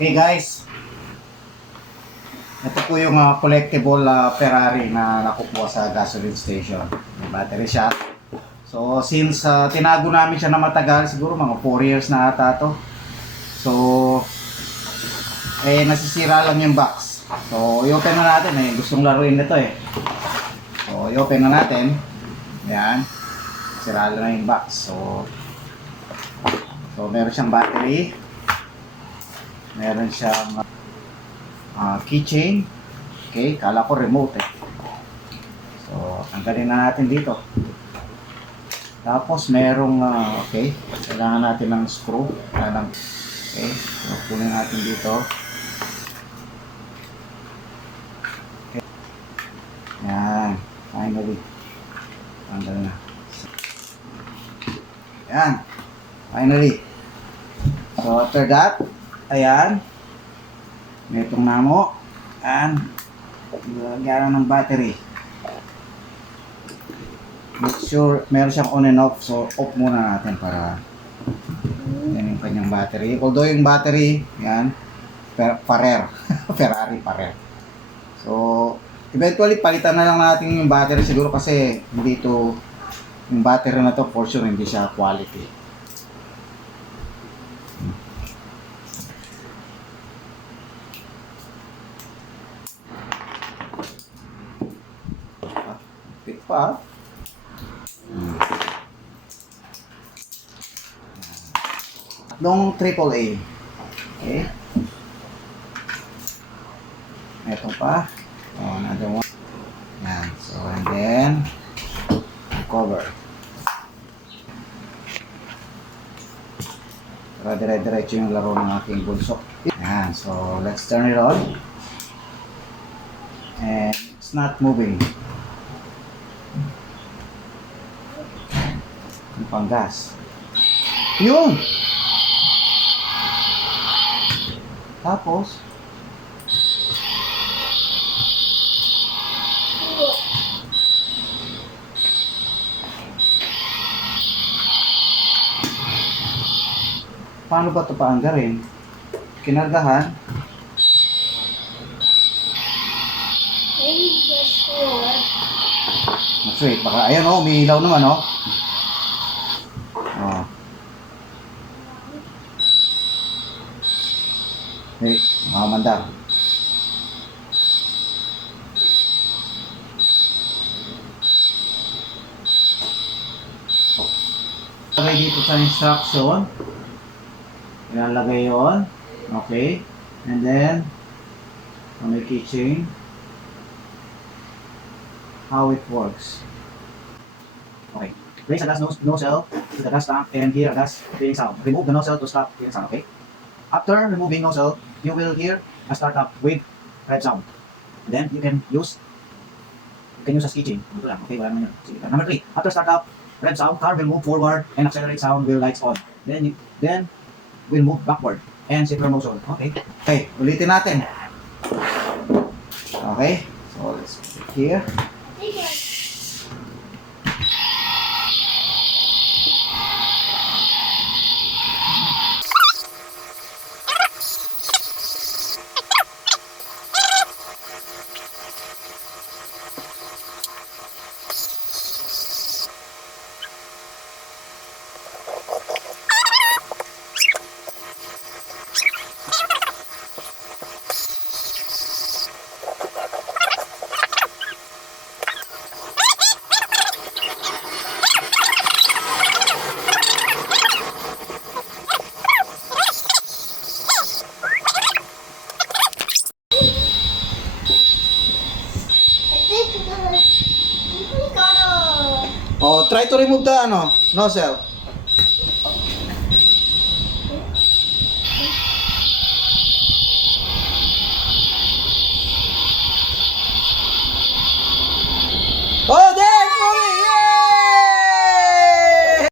Okay guys, ito po yung collectible Ferrari na nakukuha sa gasoline station. May battery siya. So since tinago namin siya na matagal, siguro mga 4 years na ata to. So nasisira lang yung box. So i-open na natin, gustong laruin nito So i-open na natin. Ayan. Sira lang yung box. So meron siyang battery. Meron siyang keychain. Okay, kala ko remote So, tanggalin na natin dito. Tapos merong okay, kailangan natin ng screw. Okay, so kunin natin dito. Okay. Yan, finally. Tanggal na. Yan, finally. So, after that, ayan, may itong namo. Ayan, lagyan ng battery. Make sure meron siyang on and off. So off muna natin para yan yung kanyang battery. Although yung battery, yan, parer. Ferrari parer. So eventually palitan na lang natin yung battery siguro kasi hindi to, yung battery na to for sure hindi siya quality. Pa. Tatlong AAA. Okay. Ito pa. Another one. Yan. So, and then cover. Para dire-diretso yung laro ng aking bunso. Yan. So, let's turn it on. And it's not moving. Panggas. Yun! Tapos paano ba ito paanggarin? Kinargahan. Wait, baka ayan may ilaw naman Okay, mamanda. Lagay dito sa instruction. Ilalagay yon. Okay. And then, may keychain. How it works. Okay. Place a gas nozzle to the gas tank and hear a gas filling sound. Remove the nozzle to stop filling sound. Okay. After removing nozzle, you will hear a startup with red sound. And then you can use a keychain. Ito lang. Okay, wala naman yun. Sige. Number 3. After startup, red sound, car will move forward and accelerate sound will lights on. Then will move backward and secure nozzle. Okay. Okay, ulitin natin. Okay. So let's put it here. Oh, try to remove the nozzle.